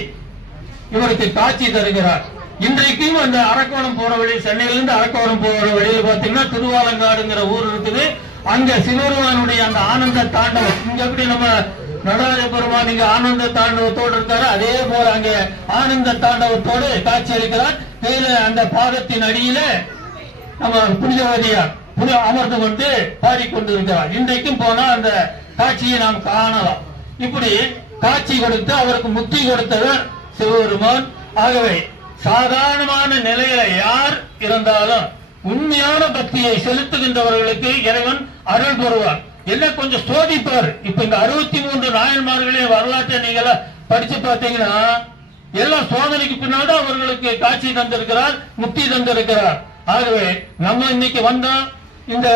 இவருக்கு காட்சி தருகிறார். இன்றைக்கும் அந்த அரக்கோணம் போற வழி, சென்னையிலிருந்து அரக்கோணம் போற வழியில் பாத்தீங்கன்னா திருவாலங்காடுங்கிற ஊர் இருக்குது. அங்க சிவருமானுடைய அந்த ஆனந்த தாண்டவம், இங்க எப்படி நம்ம நடராஜ பெருமான் இங்க ஆனந்த தாண்டவத்தோடு இருக்காரு, அதே போல அங்க ஆனந்த தாண்டவத்தோடு காட்சி அளிக்கிறார். கையில அந்த பாதத்தின் அடியில நம்ம புனிதவதியார் அமர்ந்து கொண்டு பாடிக்கொண்டிருக்கிறார். இன்றைக்கும் போனா அந்த காட்சியை நாம் காணலாம். இப்படி காட்சி கொடுத்து அவருக்கு முக்தி கொடுத்தவர் சிவபெருமான். ஆகவே சாதாரணமான நிலையில யார் இருந்தாலும் உண்மையான பக்தியை செலுத்துகின்றவர்களுக்கு இறைவன் அருள் பெறுவார். எல்லாம் கொஞ்சம் சோதிப்பார். இப்ப இந்த 63 நாயன்மார்களே வரலாற்றை நீங்க படிச்சு பார்த்தீங்கன்னா எல்லாம் சோதனைக்கு பின்னால்தான் அவர்களுக்கு காட்சி தந்திருக்கிறார், முக்தி தந்திருக்கிறார். ஆகவே நம்ம இன்னைக்கு வந்தோம், இந்த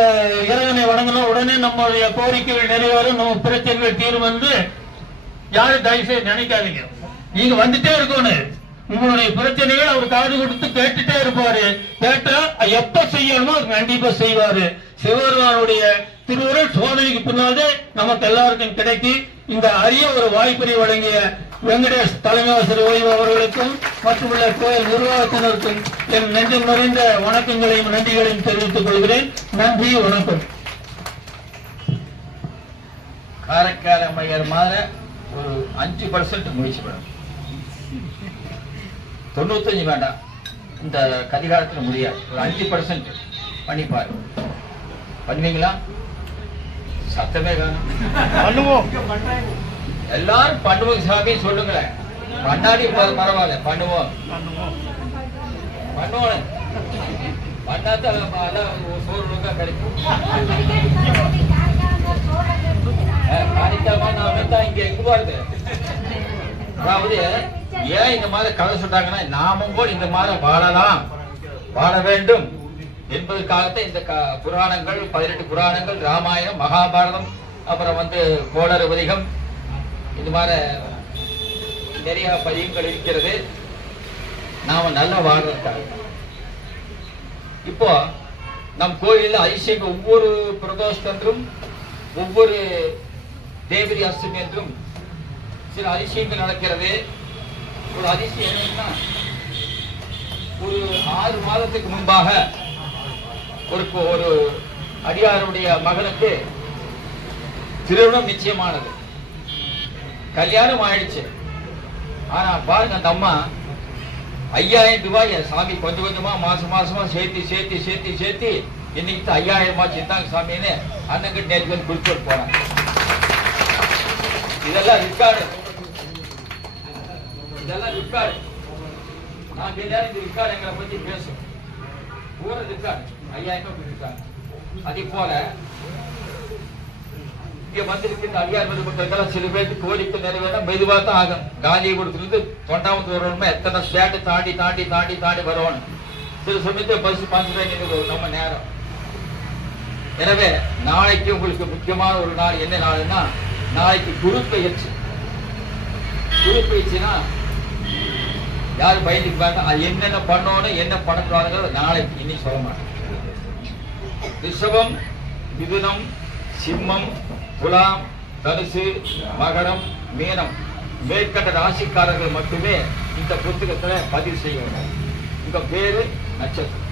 இறைவனை வணங்கணும், உடனே நம்மளுடைய கோரிக்கைகள் நிறைவேறும், நம்ம பிரச்சனைகள் தீரும் என்று யாரும் தயவுசெய்து நினைக்காதீங்க. நீங்க வந்துட்டே இருக்கணும். உங்களுடைய பிரச்சனைகள் அவர் காது கொடுத்து கேட்டுட்டே இருப்பாரு. கேட்டா எப்ப செய்யணுமோ கண்டிப்பா செய்வாரு. சிவபெருமானுடைய திருவுருள் சோதனைக்கு பின்னாலே நமக்கு எல்லாருக்கும் கிடைக்கி இந்த அரிய ஒரு வாய்ப்பினை வழங்கிய வெங்கடேஷ் தலைமையாசிரியர் ஓய்வு அவர்களுக்கும் மற்றும் உள்ள கோயில் நிர்வாகத்தினருக்கும் என் நெஞ்சம் நிறைந்த வணக்கங்களையும் நன்றிகளையும் தெரிவித்துக் கொள்கிறேன். நன்றி, வணக்கம். காரைக்கால் அம்மையார் மாதிரி ஒரு 5% முயற்சி பண்ணணும். 95 வேண்டாம், இந்த கதிகாலத்தில் முடியாது. ஒரு 5% பண்ணிப்பாரு. பண்ணுவீங்களா? சத்தமே காணும். பண்ணுவோம், எல்லாரும் பண்ணுவோம் சாமி சொல்லுங்களேன். பண்ணாடி பரவாயில்ல, பண்ணுவோம் பண்ணுவோம். பண்ணாதான் சோறு ஒழுங்கா கிடைக்கும். இங்க எங்க வருது? அதாவது ஏன் இந்த மாதிரி கதை சொல்றாங்கன்னா, நாமும் கூட இந்த மாதிரி வாழலாம், வாழ வேண்டும் என்பதற்காகத்தான் இந்த புராணங்கள், 18 புராணங்கள், ராமாயணம், மகாபாரதம், அப்புறம் கோளறுவதிகம், இது மாதிரி நிறைய பதியங்கள் இருக்கிறது. நாம நல்லா வாழ்றதுக்காக. இப்போ நம் கோயிலில் அதிசயம் ஒவ்வொரு பிரதோஷத்தன்றும் ஒவ்வொரு தேவரி அஷ்டமி என்றும் சில அதிசயங்கள் நடக்கிறது. ஒரு அதிசயம் என்னன்னா, ஒரு 6 மாதத்துக்கு முன்பாக ஒரு அடியாருடைய மகனுக்கு திருமணம் நிச்சயமானது. கல்யாணம் ஆயிடுச்சு. ஆனா பாருங்க, அந்த அம்மா 5000 ரூபாய் சாமி கொஞ்சம் கொஞ்சமா மாசமா சேர்த்தி இன்னைக்கு 5000 ஆச்சு, இருந்தாங்க சாமின்னு அண்ணன் நேற்று வந்து குறிப்பிட்டு போறாங்க. இதெல்லாம் ரிக்கார்டு, இதெல்லாம் ரிக்கார்டு. நான் எல்லாரும் இந்த ரிக்கார்டு எங்களை பத்தி பேசும் பூரா ரிக்கார்டு. 5000 ரூபாய் கொடுத்துருக்காங்க. அதே போல இங்க வந்திருக்கின்ற அதிகாரி மக்கள் சில பேருக்கு கோரிக்கை நிறைவேற மெதுவா தான் ஆகும். காந்தியபுரத்திலிருந்து தொண்டாமத்து வரணுமா எத்தனை ஸ்டேட்டு தாண்டி வரணும். சில சமயத்தை பஸ் 5 ரூபாய் நம்ம நேரம். எனவே நாளைக்கு உங்களுக்கு முக்கியமான ஒரு நாள். என்ன நாள்னா, நாளைக்கு குரு பயிற்சி. குரு பயிற்சினா யாரும் பயந்துக்கு வேண்டாம். அது என்னென்ன பண்ணணும், என்ன பண்ணக்கூடாதுங்கிறது நாளைக்கு இன்னைக்கு சொல்ல மாட்டேன். ரிஷபம், மிதுனம், சிம்மம், துலாம், தனுசு, மகரம், மீனம் மேற்கண்ட ராசிக்காரர்கள் மட்டுமே இந்த புத்தகத்துல பதிவு செய்யணும். உங்க பேரு, நட்சத்திரம்.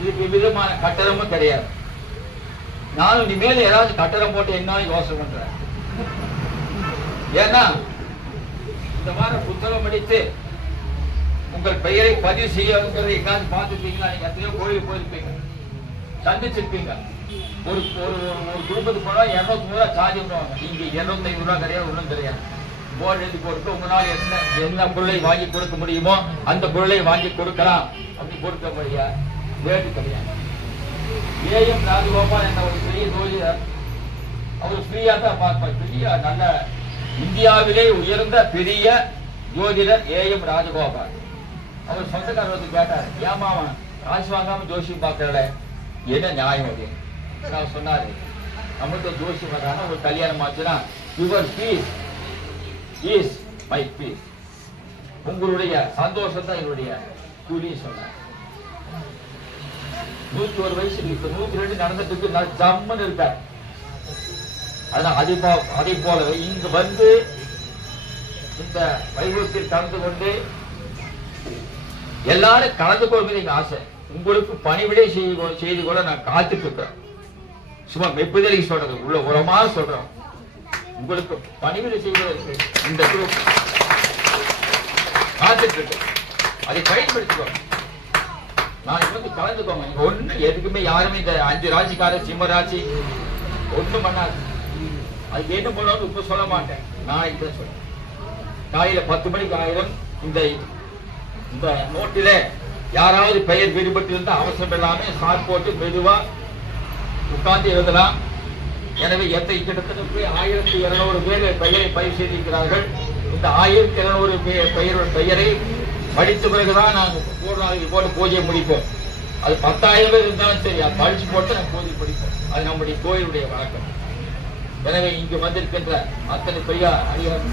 இதுக்கு விதமான கட்டணமும் கிடையாது. நானும் இனிமேல் ஏதாவது கட்டணம் போட்டு என்ன யோசனை பண்றேன். ஏன்னா இந்த மாதிரி புத்தகம் படித்து உங்கள் பெயரை பதிவு செய்யறதை எங்காவது பார்த்துருப்பீங்களா? நீங்க எத்தனையோ கோயிலுக்கு போயிருப்பீங்க, சந்திச்சிருப்பீங்க. ஒரு குடும்பத்துக்கு போனா 200 ரூபாய் சார்ஜ் பண்ணுவாங்க. இங்க 250 ரூபாய் கிடையாது, ஒன்றும் கிடையாது. போர்டு எழுதி கொடுத்து உங்களால் என்ன பொருளை வாங்கி கொடுக்க முடியுமோ அந்த பொருளை வாங்கி கொடுக்கலாம். அப்படி கொடுக்க முடியாது, வேட்டு கிடையாது. ஏஎம் ராஜகோபால் என்ற ஒரு பெரிய ஜோதிடர், அவர் ஃப்ரீயா தான் பார்ப்பார். பெரிய நல்ல இந்தியாவிலே உயர்ந்த பெரிய ஜோதிடர் ஏஎம் ராஜகோபால். அவர் சொந்தக்காரர் கேட்டார், ஏமாவா காசு வாங்காம ஜோசியம் பார்க்கல, என்ன நியாயம் அது? நான் சொன்னாரு, நம்மகிட்ட ஜோசியம் பார்க்கறாங்க, ஒரு கல்யாணம் ஆச்சுன்னா your peace is my peace, உங்களுடைய சந்தோஷம் தான் என்னுடைய கூலி சொன்னார். 101 வயசு இருக்கு, 102 நடந்துட்டு ஜம்முன்னு இருக்கார். அதான் அதே போலவே இங்கு வந்து இந்த வைபவத்தில் கலந்து கொண்டு எல்லாரும் கலந்து கொள்வது எங்க ஆசை. உங்களுக்கு பணிவிடை செய்து கூட நான் காத்துட்டு இருக்கிறேன். சும்மா மெப்புதலை சொல்றது உள்ள உரமா சொல்றோம். உங்களுக்கு பணிவிடை செய்வதற்கு இந்த குரூப் காத்துட்டு இருக்கு. அதை பயன்படுத்திக்கோங்க. நாளைக்கு வந்து கலந்துக்கோங்க. நீங்க ஒண்ணு எதுக்குமே யாருமே இந்த 5 ராசிக்கார சிம்ம ராசி ஒண்ணும் பண்ணாது. அதுக்கு என்ன பண்ணுவாங்க இப்ப சொல்ல மாட்டேன். நாளைக்கு தான் சொல்றேன். காலையில 10 மணிக்கு ஆயிரம். இந்த நோட்டில யாராவது பெயர் விடுபட்டு இருந்தா அவசரம் இல்லாம சாட் போட்டு மெதுவா உட்கார்ந்து எழுதலாம். எனவே கிட்டத்தட்ட 1200 பேர் பெயரை பதிவு செய்திருக்கிறார்கள். இந்த 1200 பெயரை படித்த பிறகுதான் நாங்கள் ஒரு நாளைக்கு போட்டு பூஜையை முடிப்போம். அது 10,000 பேர் இருந்தாலும் சரி, அது படிச்சு போட்டு நாங்கள் பூஜை படிப்போம். அது நம்முடைய கோயிலுடைய வழக்கம். எனவே இங்கு வந்திருக்கின்ற அத்தனை பெரிய அடியார்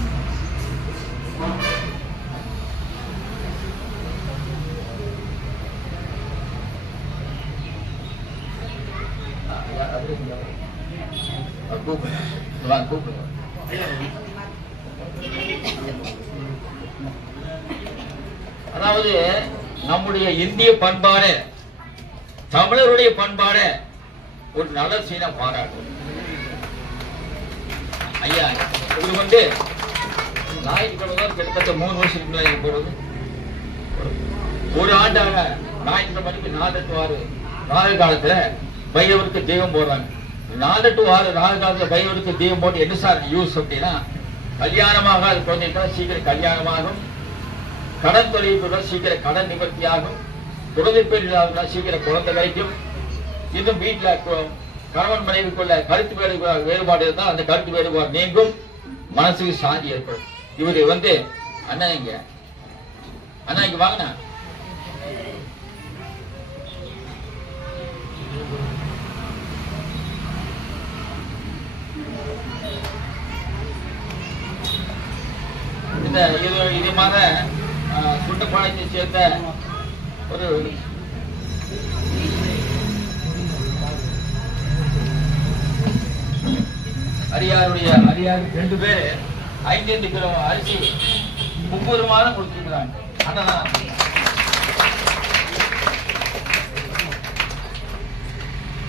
அதாவது நம்முடைய இந்திய பண்பாடு, தமிழருடைய பண்பாடு ஒரு நல்ல சீனா பாராட்டும். ஐயா இது வந்து ஞாயிற்றுக்கிழமை கிட்டத்தட்ட 3 வருஷத்துக்கு முன்னாடி போடுறது. ஒரு ஆண்டாக ஞாயிற்றுக்கிழமைக்கு 4 to 6 ராகு காலத்துல பைரவருக்கு தெய்வம் போடுறாங்க. 4 to 6 ராகு காலத்துல பைரவருக்கு தெய்வம் போட்டு என்ன சார் யூஸ் அப்படின்னா, கல்யாணமாக அது குழந்தைக்கு சீக்கிரம் கல்யாணமாகும், கடன் தொழில் சீக்கிரம் கடன் நிவர்த்தியாகும், குழந்தை பேர் இல்லாத சீக்கிரம் குழந்தை கிடைக்கும். இன்னும் வீட்டுல கணவன் மனைவிக்குள்ள கருத்து வேறுபாடு இருந்தால் அந்த கருத்து வேறுபாடு நீங்கும், மனசுக்கு சாந்தி ஏற்படும். இவரு வந்து அண்ணா இங்க வாங்கினா இது மாதிரி சுட்டப்பாளையத்தை சேர்ந்த ஒரு அரியார் 2 பேரு 5 கிலோ அரிசி 30 மாதம் கொடுத்துருக்குறாங்க.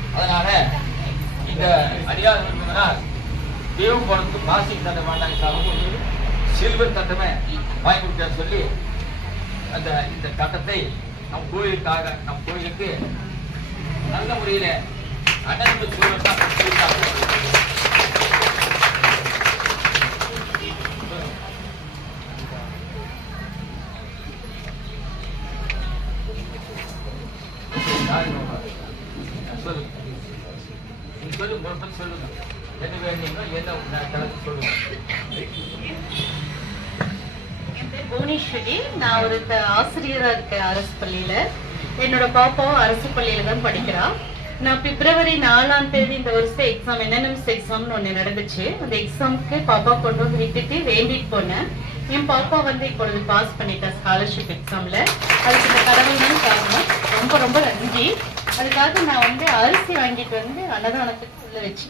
அதனால இந்த அரியார் தெய்வம் போறதுக்கு பிளாஸ்டிக் தட்டை வேண்டாங்க, சில்வர் தட்டமே வாங்கி கொடுக்க சொல்லி இந்த தட்டத்தை நம் கோயிலுக்கு நல்ல முறையில அண்ணன் சில்வர் தான் சொல்லுங்க. என்ன வேணுமோ என்ன சொல்லுங்க. புவனேஸ்வரி, நான் ஒரு ஆசிரியரா இருக்கேன் அரசு பள்ளியில. என்னோட பாப்பாவும் அரசு பள்ளியில தான் படிக்கிறா. நான் பிப்ரவரி 4ஆம் தேதி இந்த வருஷம் எக்ஸாம் NNMS எக்ஸாம்னு ஒண்ணு நடந்துச்சு. அந்த எக்ஸாமுக்கு பாப்பா கொண்டு வந்து விட்டுட்டு வேண்டிட்டு போனேன். என் பாப்பா வந்து இப்பொழுது பாஸ் பண்ணிட்டா ஸ்காலர்ஷிப் எக்ஸாம்ல. அதுக்கு இந்த கடவுள் தான் காரணம். ரொம்ப ரொம்ப நன்றி. அதுக்காக நான் வந்து அரிசி வாங்கிட்டு வந்து அன்னதானத்துக்கு உள்ள வச்சு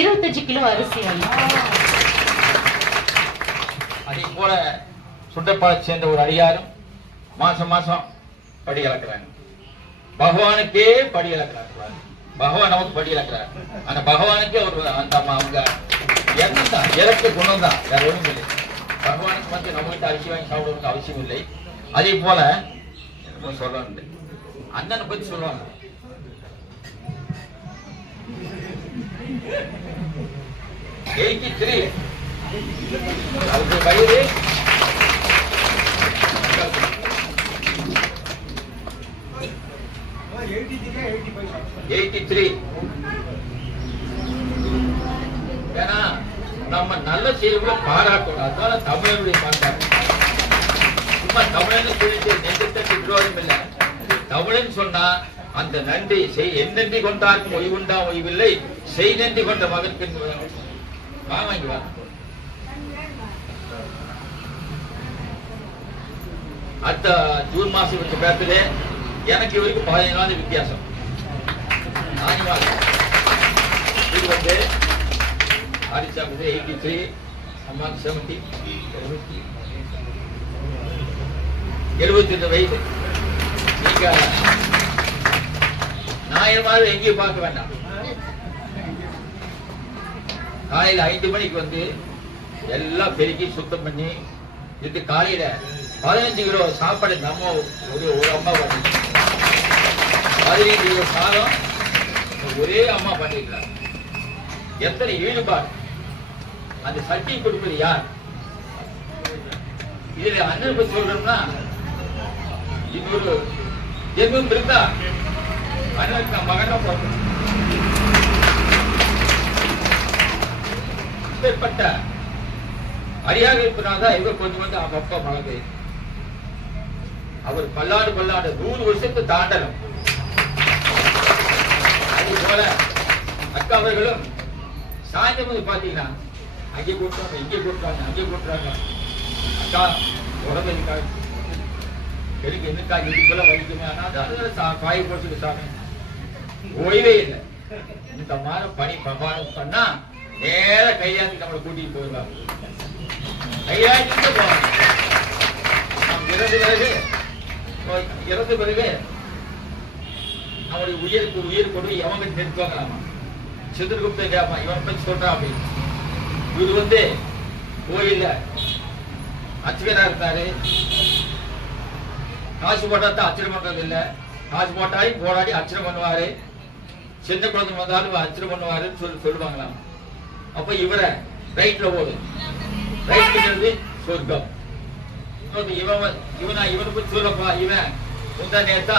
25 கிலோ அரிசி வாங்கி. அதே போல சுண்டப்பாளை சேர்ந்த ஒரு அடியாரும் மாசம் படி இழக்கிறாங்க. பகவானுக்கே படி இழக்கிறாங்க. பகவான் நமக்கு படி இழக்கிறார். அந்த பகவானுக்கே ஒரு அவங்க எண்ணம் தான், இறக்க குணம் தான், வேற ஒண்ணும் இல்லை. பகவானுக்கு வந்து நம்ம கிட்ட அரிசி வாங்கி சாப்பிடுறது அவசியம் இல்லை. அதே போல சொல்லணும் அண்ணனை பத்தி சொல்லுவாங்க. அவருடைய வயது 83. ஏன்னா நம்ம நல்ல செய்திகளை பாராட்டணும். அதனால தமிழனுடைய பாண்டாடு சும்மா தமிழன்னு சொல்லிட்டு நெஞ்சத்தட்டு விரோதம் இல்லை. தமிழன் சொன்னா அந்த நன்றி எந்நன்றி கொண்டாருக்கும் ஒய்வுண்டா ஒய்வில்லை, செய் நன்றி கொண்ட மகனுக்கு வாங்கி வா. அடுத்த ஜூன் மாசம் வச்ச பேர்த்திலே எனக்கு இவருக்கு 15 நாள் வித்தியாசம். இது வந்து ஆரிச்சா 83, அம்மா 70, 72 வயது. நீங்க ஞாயிறு எங்கேயும் பார்க்க வேண்டாம். காலையில 5 மணிக்கு வந்து எல்லாம் பெருக்கி சுத்தம் பண்ணி இது காலையில 15 கிலோ சாப்பாடு நம்ம ஒரு அம்மா பண்ணி 15 கிலோ சாதம் ஒரே அம்மா பண்ணிருக்கிறார். எத்தனை ஈடுபாடு! அந்த சட்டி கொடுப்பது யார்? இதுல அண்ணன் பத்தி சொல்றோம்னா இன்னொரு ஜென்மம் இருந்தா அண்ணனுக்கு மகனா போகணும். இப்பேற்பட்ட அடியாக இருப்பதாதான் இவர் கொஞ்சம் வந்து அப்பா மழை. அவர் பல்லாண்டு 100 வருஷத்தை தாண்டணும். அது போல அக்கா அவர்களும் சாயந்தரம் வந்து பாத்தீங்கன்னா அங்கே கூட்டுறாங்க, இங்கே கூட்டுறாங்க, அங்கே கூட்டுறாங்க. அக்கா உடம்பு இருக்காது, எனக்கு என்னக்கா இதுக்குள்ள வலிக்குமே. ஆனா காய போச்சுக்கு சாமி ஓய்வே இல்லை. இந்த மாதிரி பணி பிரமாணம் பண்ணா நேர கையாந்தி நம்மளை கூட்டிட்டு போயிடலாம். கையாந்திட்டு போவாங்க. இறந்த பிறகு அவனுடைய உயிர் கொண்டு எவங்க நிறுத்துவாங்களாமா. சித்திரகுப்த கேப்பா இவன் பத்தி சொல்றான் அப்படின்னு. இவர் வந்து கோயில்ல அர்ச்சகரா இருந்தாரு. காசு போட்டா தான் அர்ச்சனை பண்றது இல்லை. காசு போட்டாலும் போராடி அர்ச்சனை பண்ணுவாரு. சின்ன குழந்தை வந்தாலும் அர்ச்சனை பண்ணுவாருன்னு சொல்லுவாங்களாம். அப்ப இவரை ரைட்ல போதும். ரைட்ங்கிறது சொர்க்கம். இவனை பத்தி சொல்லப்பா, இவன் முந்தா நேரத்தா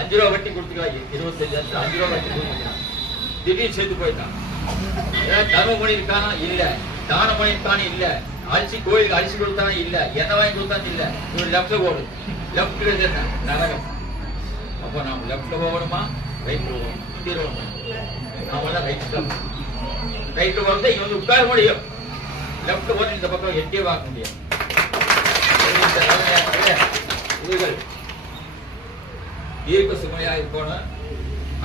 5 ரூபா வட்டி கொடுத்துக்கலாம். 25 5 ரூபா வட்டி கொடுத்துக்கலாம். திடீர்னு சேர்த்து போயிட்டான். தர்மம் பண்ணிருக்கானா இல்ல, தானம் பண்ணிருக்கானு இல்ல, கோயிலுக்கு அரிசி கொடுத்தானே இல்ல, என்ன வாங்கி கொடுத்தான்னு இல்ல. இவன் லெப்ட்ல போடு. லெப்ட் என்ன நரகம். அப்ப நாம லெப்ட்ல போகணுமா ரைட்ல போகணும்? தீர்மானம் நாம எல்லாம் ரைட்ல போறத இங்க வந்து உட்கார முடியும். லெப்ட் போன இந்த பக்கம் எட்டே பார்க்க முடியும். இவர்கள் தீர்க்க சுமையா இருக்கணும்.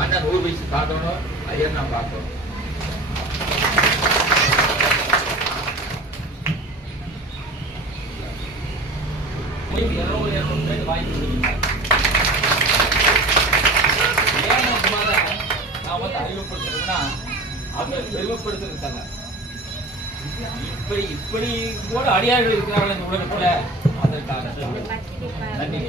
அண்ணன் 100 வயசு காட்டணும். அதே நான் பார்க்கணும். அறிவுப்படுத்துறதுன்னா அவங்க பெருமைப்படுத்திருக்காங்க. இப்படி கூட அடியார்கள் இருக்கிறார்கள் இந்த உலகத்துல. அதற்காக நன்றி.